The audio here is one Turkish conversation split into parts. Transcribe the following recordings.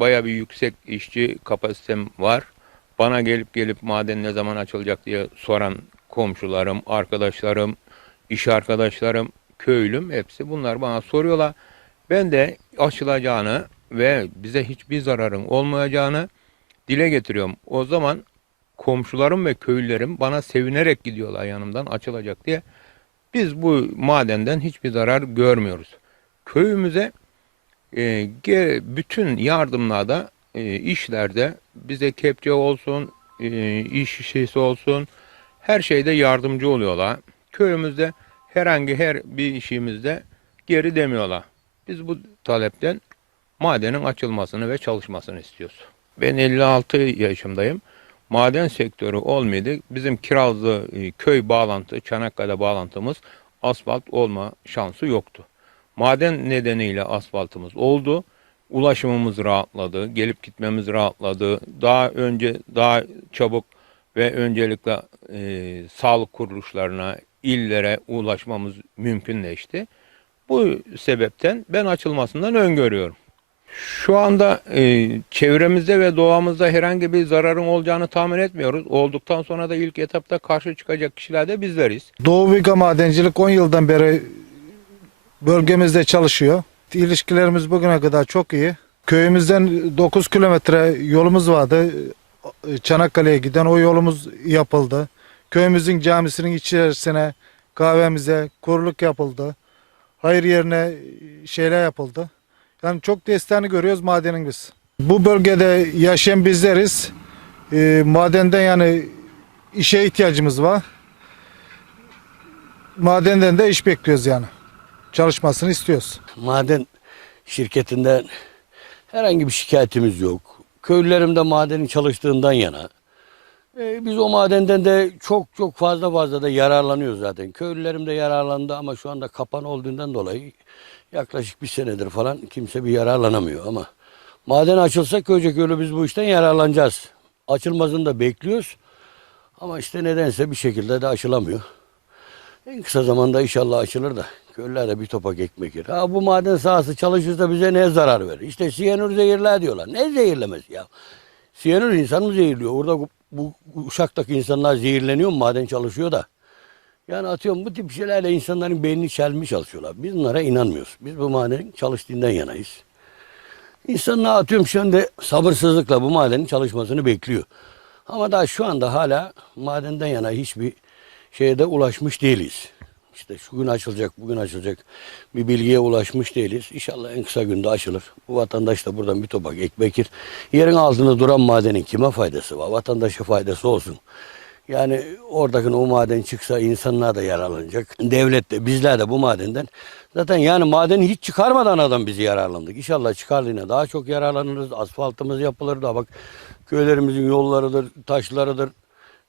baya bir yüksek işçi kapasitem var. Bana gelip gelip maden ne zaman açılacak diye soran komşularım, arkadaşlarım, iş arkadaşlarım, köylüm hepsi bunlar bana soruyorlar. Ben de açılacağını ve bize hiçbir zararın olmayacağını dile getiriyorum. O zaman komşularım ve köylülerim bana sevinerek gidiyorlar yanımdan açılacak diye. Biz bu madenden hiçbir zarar görmüyoruz. Köyümüze e, bütün yardımlarda, e, işlerde bize kepçe olsun, e, iş şişesi olsun her şeyde yardımcı oluyorlar. Köyümüzde herhangi her bir işimizde geri demiyorlar. Biz bu talepten madenin açılmasını ve çalışmasını istiyoruz. Ben 56 yaşındayım. Maden sektörü olmaydı. Bizim Kirazlı e, köy bağlantı, Çanakkale bağlantımız asfalt olma şansı yoktu. Maden nedeniyle asfaltımız oldu. Ulaşımımız rahatladı, gelip gitmemiz rahatladı. Daha önce daha çabuk ve öncelikle e, sağlık kuruluşlarına, illere ulaşmamız mümkünleşti. Bu sebepten ben açılmasından öngörüyorum. Şu anda e, çevremizde ve doğamızda herhangi bir zararın olacağını tahmin etmiyoruz. Olduktan sonra da ilk etapta karşı çıkacak kişiler de bizleriz. Doğu Viga Madencilik 10 yıldan beri bölgemizde çalışıyor. İlişkilerimiz bugüne kadar çok iyi. Köyümüzden 9 kilometre yolumuz vardı. Çanakkale'ye giden o yolumuz yapıldı. Köyümüzün camisinin içerisine kahvemize kuruluk yapıldı. Hayır yerine şeyler yapıldı. Yani çok desteğini görüyoruz madenin biz. Bu bölgede yaşayan bizleriz. Ee, madenden yani işe ihtiyacımız var. Madenden de iş bekliyoruz yani. Çalışmasını istiyoruz. maden şirketinden herhangi bir şikayetimiz yok. Köylülerim de madenin çalıştığından yana. Ee, biz o madenden de çok çok fazla fazla da yararlanıyoruz zaten. Köylülerim de yararlandı ama şu anda kapan olduğundan dolayı yaklaşık bir senedir falan kimse bir yararlanamıyor ama maden açılsa köyce köylü biz bu işten yararlanacağız. Açılmasını da bekliyoruz ama işte nedense bir şekilde de açılamıyor. En kısa zamanda inşallah açılır da köylüler bir topak ekmek yer. Ha bu maden sahası çalışırsa bize ne zarar verir? İşte siyanür zehirler diyorlar. Ne zehirlemesi ya? Siyanür insan mı zehirliyor? Orada bu, bu uşaktaki insanlar zehirleniyor mu maden çalışıyor da? Yani atıyorum bu tip şeylerle insanların beynini çelmeye çalışıyorlar. Biz bunlara inanmıyoruz. Biz bu madenin çalıştığından yanayız. İnsanlar atıyorum şu anda sabırsızlıkla bu madenin çalışmasını bekliyor. Ama daha şu anda hala madenden yana hiçbir şeye de ulaşmış değiliz. İşte şu gün açılacak, bugün açılacak bir bilgiye ulaşmış değiliz. İnşallah en kısa günde açılır. Bu vatandaş da buradan bir topak ekmek yer. Yerin altında duran madenin kime faydası var? Vatandaşa faydası olsun. Yani oradaki o maden çıksa insanlar da yararlanacak. Devlet de bizler de bu madenden. Zaten yani madeni hiç çıkarmadan adam bizi yararlandık. İnşallah çıkardığına daha çok yararlanırız. Asfaltımız yapılır da bak köylerimizin yollarıdır, taşlarıdır.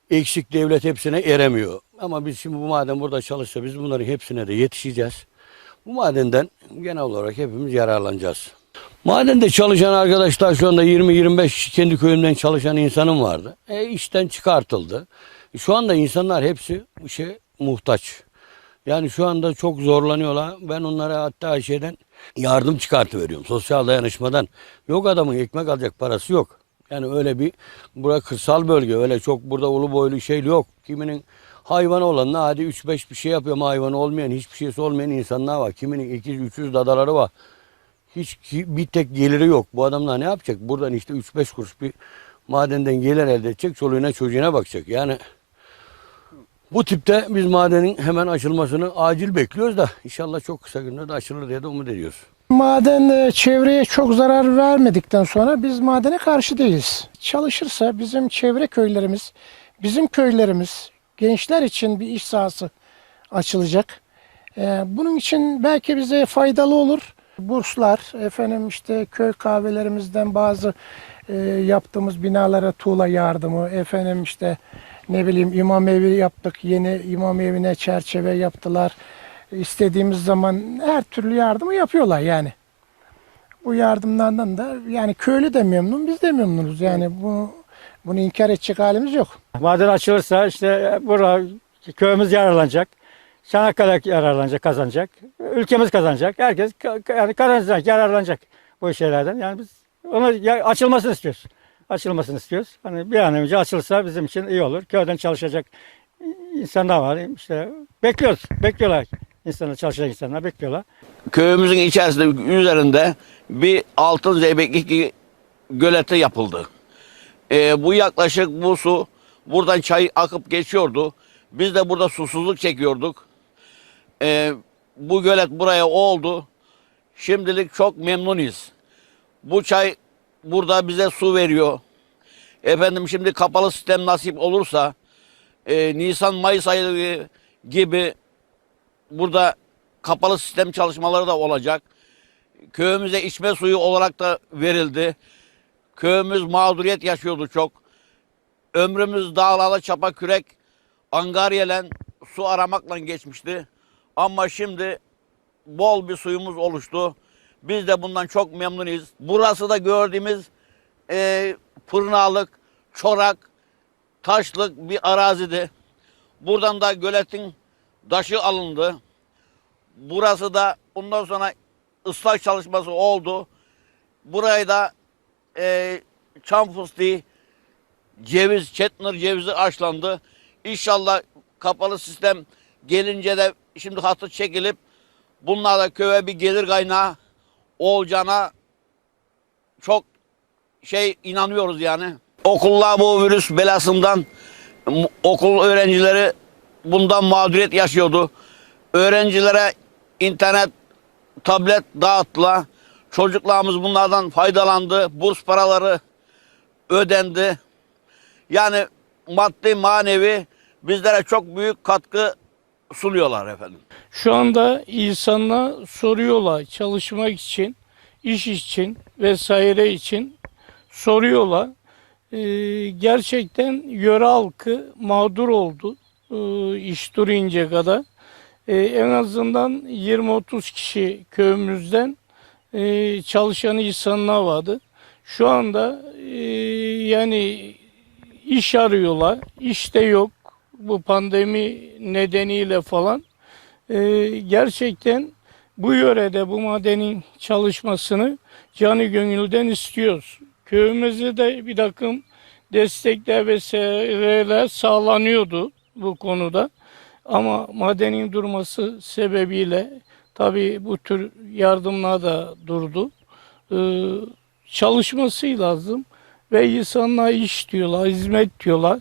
Eksik devlet hepsine eremiyor. Ama biz şimdi bu maden burada çalışsa biz bunların hepsine de yetişeceğiz. Bu madenden genel olarak hepimiz yararlanacağız. Madende çalışan arkadaşlar şu anda 20-25 kendi köyümden çalışan insanım vardı. E işten çıkartıldı. Şu anda insanlar hepsi bu işe muhtaç. Yani şu anda çok zorlanıyorlar. Ben onlara hatta şeyden yardım çıkartıveriyorum. Sosyal dayanışmadan. Yok adamın ekmek alacak parası yok. Yani öyle bir bura kırsal bölge öyle çok burada ulu boylu şey yok. Kiminin hayvanı olanla hadi 3-5 bir şey yapıyor ama hayvanı olmayan hiçbir şeysi olmayan insanlar var. Kiminin 200-300 dadaları var. Hiç bir tek geliri yok. Bu adamlar ne yapacak? Buradan işte 3-5 kuruş bir madenden gelir elde edecek. Çoluğuna çocuğuna bakacak. Yani bu tipte biz madenin hemen açılmasını acil bekliyoruz da inşallah çok kısa günlerde açılır diye de umut ediyoruz. Maden e, çevreye çok zarar vermedikten sonra biz madene karşı değiliz. Çalışırsa bizim çevre köylerimiz, bizim köylerimiz, gençler için bir iş sahası açılacak. E, Bunun için belki bize faydalı olur. Burslar, efendim işte köy kahvelerimizden bazı e, yaptığımız binalara tuğla yardımı, efendim işte ne bileyim imam evi yaptık, yeni imam evine çerçeve yaptılar. İstediğimiz zaman her türlü yardımı yapıyorlar yani. Bu yardımlardan da yani köylü de memnun, biz de memnunuz. Yani bu bunu inkar edecek halimiz yok. Maden açılırsa işte burada köyümüz yararlanacak. Çanakkale yararlanacak, kazanacak. Ülkemiz kazanacak. Herkes yani kazanacak, yararlanacak bu şeylerden. Yani biz Onu açılmasını istiyoruz. Açılmasını istiyoruz. Hani bir an önce açılsa bizim için iyi olur. Köyden çalışacak insanlar var. İşte bekliyoruz. Bekliyorlar. İnsanlar çalışacak insanlar bekliyorlar. Köyümüzün içerisinde üzerinde bir altın zeybeklik göleti yapıldı. Ee, bu yaklaşık bu su buradan çay akıp geçiyordu. Biz de burada susuzluk çekiyorduk. Ee, bu gölet buraya oldu. Şimdilik çok memnunuz. Bu çay burada bize su veriyor. Efendim şimdi kapalı sistem nasip olursa e, Nisan-Mayıs ayı gibi burada kapalı sistem çalışmaları da olacak. Köyümüze içme suyu olarak da verildi. Köyümüz mağduriyet yaşıyordu çok. Ömrümüz dağlarla çapa kürek, angaryelen su aramakla geçmişti. Ama şimdi bol bir suyumuz oluştu. Biz de bundan çok memnunuz. Burası da gördüğümüz e, fırnalık, çorak, taşlık bir arazidi. Buradan da göletin taşı alındı. Burası da ondan sonra ıslah çalışması oldu. Burayı da e, çam fıstığı, ceviz, çetnir cevizi açlandı. İnşallah kapalı sistem gelince de şimdi hatı çekilip bunlar da köye bir gelir kaynağı olacağına çok şey inanıyoruz yani. Okullar bu virüs belasından okul öğrencileri bundan mağduriyet yaşıyordu. Öğrencilere internet, tablet dağıttılar. Çocuklarımız bunlardan faydalandı. Burs paraları ödendi. Yani maddi manevi bizlere çok büyük katkı sunuyorlar efendim. Şu anda insanlar soruyorlar çalışmak için, iş için vesaire için soruyorlar. Ee, gerçekten yöre halkı mağdur oldu iş durunca kadar. Ee, en azından 20-30 kişi köyümüzden e, çalışan insanlar vardı. Şu anda e, yani iş arıyorlar, iş de yok bu pandemi nedeniyle falan. Gerçekten bu yörede bu madenin çalışmasını canı gönülden istiyoruz. Köyümüzde de bir takım destekler vesaireler sağlanıyordu bu konuda. Ama madenin durması sebebiyle tabii bu tür yardımlar da durdu. Ee, çalışması lazım ve insanlar iş diyorlar, hizmet diyorlar.